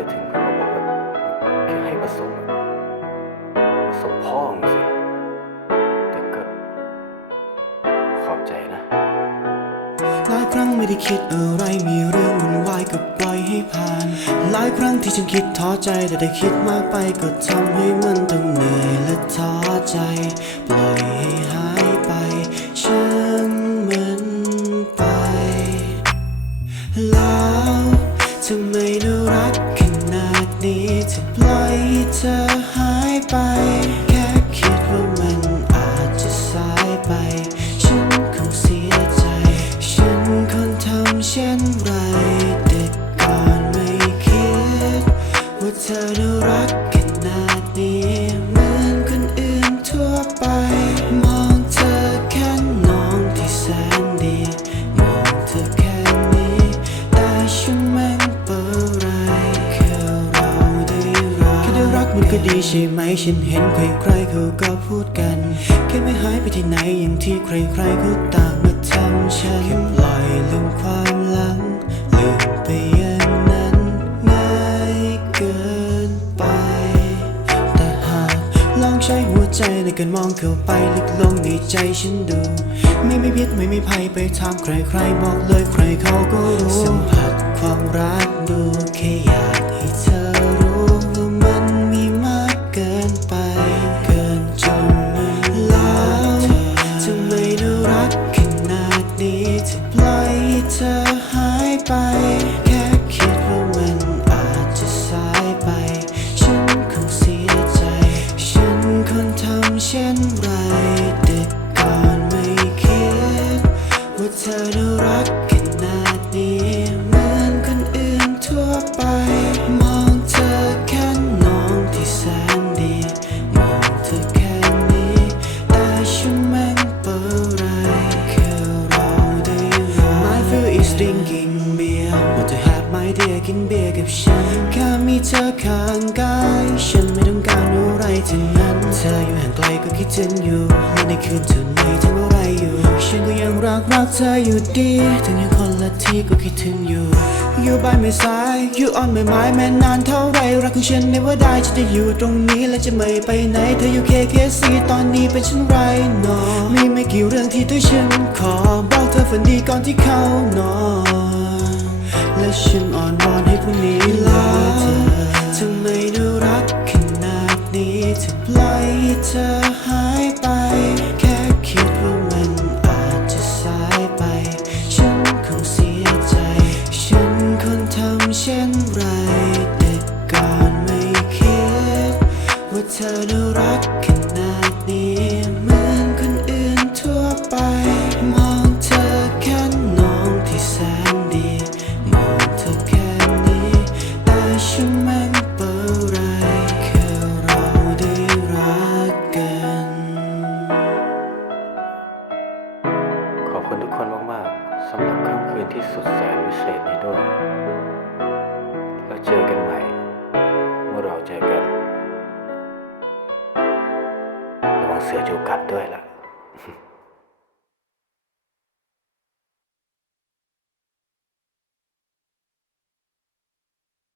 อถึงมันบอกว่าแค่ให้ประสบประสบพ่องสิแต่ก็ขอบใจนะหลายครั้งไม่ได้คิดอะไรมีเรื่องวุ่นวายก็ปล่อยให้ผ่าน หลายครั้งที่ฉันคิดท้อใจแต่ได้คิดมากไปก็ทำให้มันต้องเหนื่อยและท้อใจ ปล่อยให้หายไปฉันเหมือนไป แล้วทำไมน่ารัก ดนี้ถึงปล่อยให้เธอหายไป แค่คิดว่ามันอาจจะสายไป ฉันคงเสียใจ ฉันคนทำเช่นไรแต่ก่อนไม่คิด ว่าเธอ ก็ดีใช่ไหมฉันเห็นใครๆเขาก็พูดกัน แค่ไม่หายไปที่ไหนอย่างที่ใครๆเขาต่างมาทำฉันแค่ปล่อยลืมความหลังลืมไปอย่างนั้นง่ายเกินไป แต่หากลองใช้หัวใจในการมองเข้าไปลึกลงในใจฉันดู ไม่ไม่พิษไม่ไม่ภัยไปถามใครใครๆบอกเลยใครเขาก็รู้ ไป แค่คิดว่ามันอาจจะสายไป ฉันคงเสียใจ ฉันคนทำเช่นไรแต่ก่อนไม่คิด ว่าเธอน่ารักขนาดนี้เหมือนคนอื่นทั่วไป มองเธอแค่น้องที่แสนดี มองเธอแค่นี้ แต่ฉันมันเปิดไรแค่เราได้รัก My feel is drinking to have my dear กินเบียร์กับฉันแค่มีเธอข้างกายฉันไม่ต้องการอะไรทั้งนั้น เธออยู่ห่างไกลก็คิดถึงอยู่และในคืนเธอไหนทำอะไรอยู่ ฉันก็ยังรักรักเธออยู่ดีถึงยังคนละที่ก็คิดถึงอยู่ อยู่ by my side you on my mind แม้นานเท่าไรรักของฉันไม่ว่าได้ฉันจะอยู่ตรงนี้และจะไม่ไปไหน เธออยู่ KKC ตอนนี้เป็นเช่นไรหนอมีไม่กี่เรื่องที่ตัวฉันขอบอกเธอฝันดีก่อนที่เข้านอน ฉันอ่อนวอนให้พรุ่งนี้ลาเธอทำไมน่ารักขนาดนี้ถึงปล่อยให้เธอหายไป แค่คิดว่ามันอาจจะสายไป ฉันคงเสียใจ ฉันคนทำเช่นไรแต่ก่อนไม่คิด ว่าเธอน่ารัก คุณทุกคนมากๆสำหรับค่ำคืนที่สุดแสนวิเศษนี้ด้วย แล้วเจอกันใหม่ เมื่อเราเจอกันระวังเสือจูกัดด้วยล่ะ